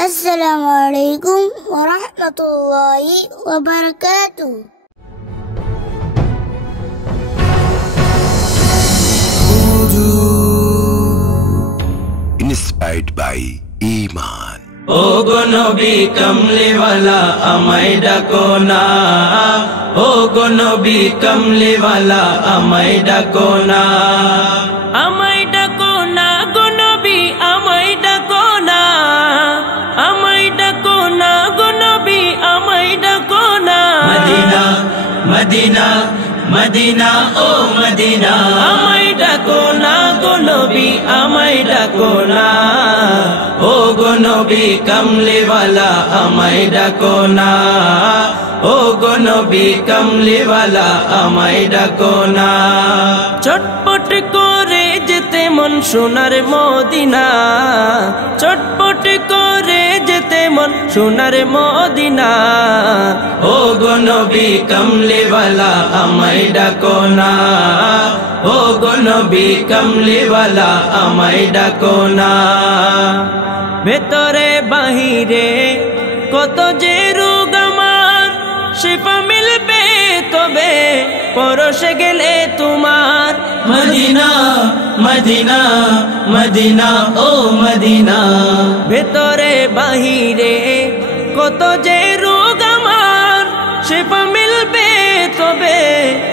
Assalamualaikum warahmatullahi wabarakatuh. Inspired by Iman. Ogo Nabi Kamli wala amai dakona. Ogo Nabi Kamli wala amai dakona. Amai dakona, go Nabi amai dakona. Amai dakona, go Nabi amai dakona. Madina, Madina, Madina, oh Madina. Amai dakona, go Nabi amai dakona. Ogo Nabi Kamli wala amai dakona. Ogo Nabi Kamli wala amai dakona. Chotpot kore jete mon sonar Modina. Chotpot kore jete mon sonar Modina. Ogo Nabi Kamli wala amai dakona. Ogo Nabi Kamli wala amai dakona. ভেতরে বাহিরে কত যে রোগ আমার শিফা মিলবে তবে পরশে গেলে তোমার Medina Medina Medina oh Medina ভেতরে বাহিরে কত যে রোগ আমার শিফা মিলবে তবে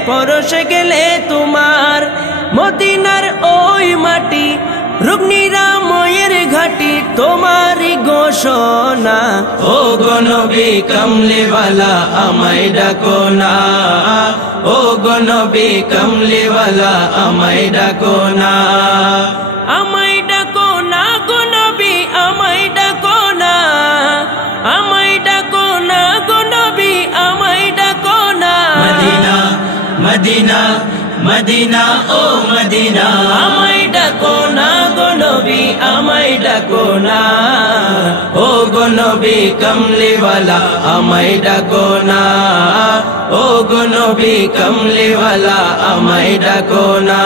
পরশে গেলে তোমার মদিনার ওই মাটি রোগ নিরাময়ের ঘাটি তোমারই ঘোষণা ওগো নবী কামলি ওয়ালা আমায় ডাকোনা ওগো নবী কামলি ওয়ালা আমায় ডাকোনা আমায় ডাকোনা গো নবী আমায় ডাকোনা আমায় ডাকোনা গো নবী আমায় ডাকোনা Medina Medina Medina oh Medina আমায় ডাকোনা গো নবী আমায় ডাকোনা ও গো নবী কামলি ওয়ালা আমায় ডাকোনা ও গো নবী কামলি ওয়ালা আমায় ডাকোনা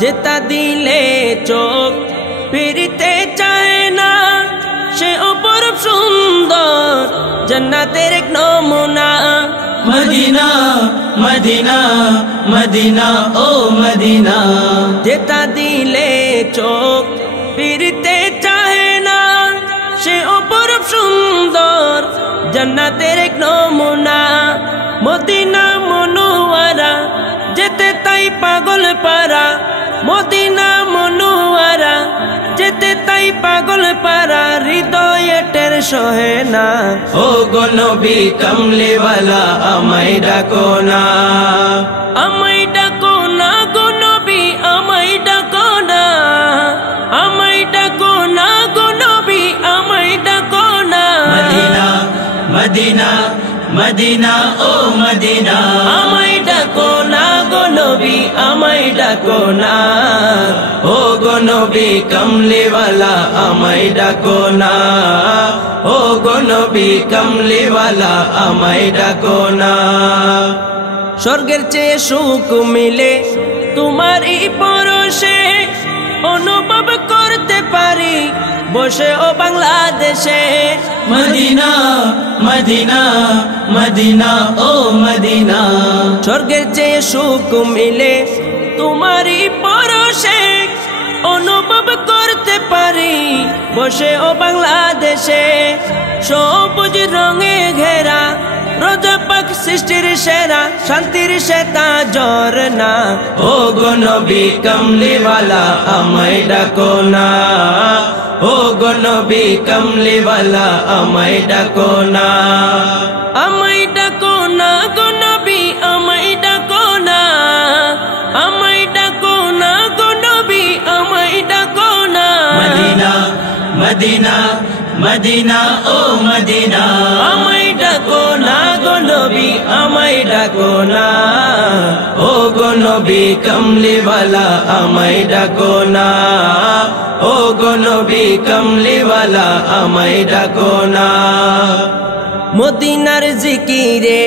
যেটা দিলে চোখ ফিরতে চায় না সে অপরূপ সুন্দর জান্নাতের এক নমুনা Medina Medina Medina oh Medina যেটা দিলে চোখ ফিরতে চায় না সে অপরূপ সুন্দর জান্নাতের এক নমুনা মদিনা মনোয়ারা যেতে তাই পাগল পারা মদিনা মনোয়ারা যেতে তাই পাগল পারা হৃদয়ে টের সহে না ও গো নবী কামলি ওয়ালা আমায় ডাকোনা আমায় ডাকোনা গো নবী আমায় ডাকোনা আমায় ডাকোনা গো নবী আমায় ডাকোনা Medina Medina Medina oh Medina আমায় ডাকোনা গো নবী আমায় ডাকোনা ও গো নবী কামলি ওয়ালা আমায় ডাকোনা ও গো নবী কামলি ওয়ালা আমায় ডাকোনা স্বর্গের চেয়ে সুখ মিলে তোমারই পরশে অনুভব করতে পারি বসে ও বাংলাদেশে Medina Medina Medina oh Medina স্বর্গের চেয়ে সুখ মিলে তোমারই পরশে অনুভব করতে পারি বসে ও বাংলাদেশে সবুজ রঙে ঘেরা রোজা পাক সৃষ্টির সেরা শান্তির শ্বেতা ঝরনা ও গো নবী কামলি ওয়ালা আমায় ডাকোনা ও গো নবী কামলি ওয়ালা আমায় ডাকোনা আমায় ডাকোনা গো নবী আমায় ডাকোনা আমায় ডাকোনা গো নবী আমায় ডাকোনা Medina Medina Medina oh Medina আমায় ডাকোনা গো নবী আমায় ডাকোনা ও গো নবী কামলি ওয়ালা আমায় ডাকোনা ও গো নবী কামলি ওয়ালা আমায় ডাকোনা মদিনার জিকিরে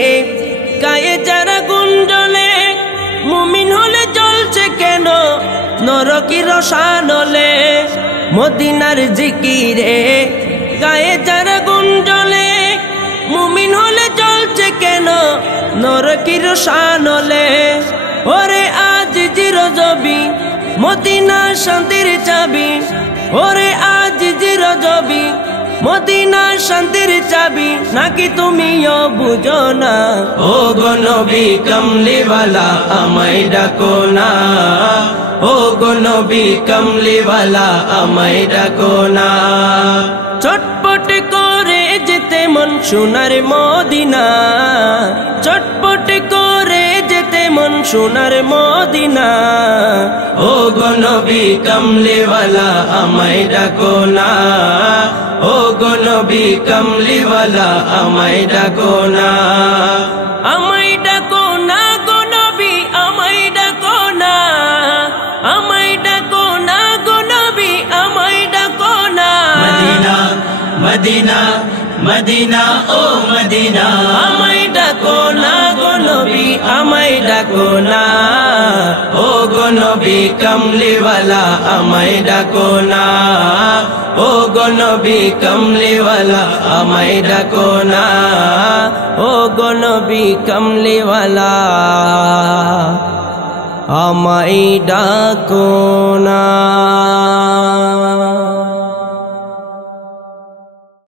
গায়ে যারা গুঞ্জলে মুমিন হলে জ্বলছে কেন নরকি রসানলে মদিনার জিকিরে নরকির শানলে ওরে আজ জিরজবি মদিনা শান্তির চাবি ওরে আজ জিরজবি মদিনা শান্তির চাবি নাকি তুমিও বুঝো না ও গো নবী কমলিওয়ালা আমায় ডাকো না ও গো নবী কমলিওয়ালা আমায় ডাকো না চটপট করে যেতে মন সোনার মদিনা চটপট করে যেতে মন সোনার মদিনা ও গো নবী কমলিওয়ালা আমায় ডাকো না ও গো নবী কমলিওয়ালা আমায় ডাকো না আমায় ডাকো না গো নবী আমায় ডাকো না আমায় ডাকো না গো নবী আমায় ডাকো না Medina Medina Medina oh Medina আমায় ডাকো না গো নবী আমায় ডাকো না ও গো নবী কমলিওয়ালা আমায় ডাকো না ও গো নবী কমলিওয়ালা আমায় ডাকো না ও গো নবী কমলিওয়ালা আমায় ডাকো না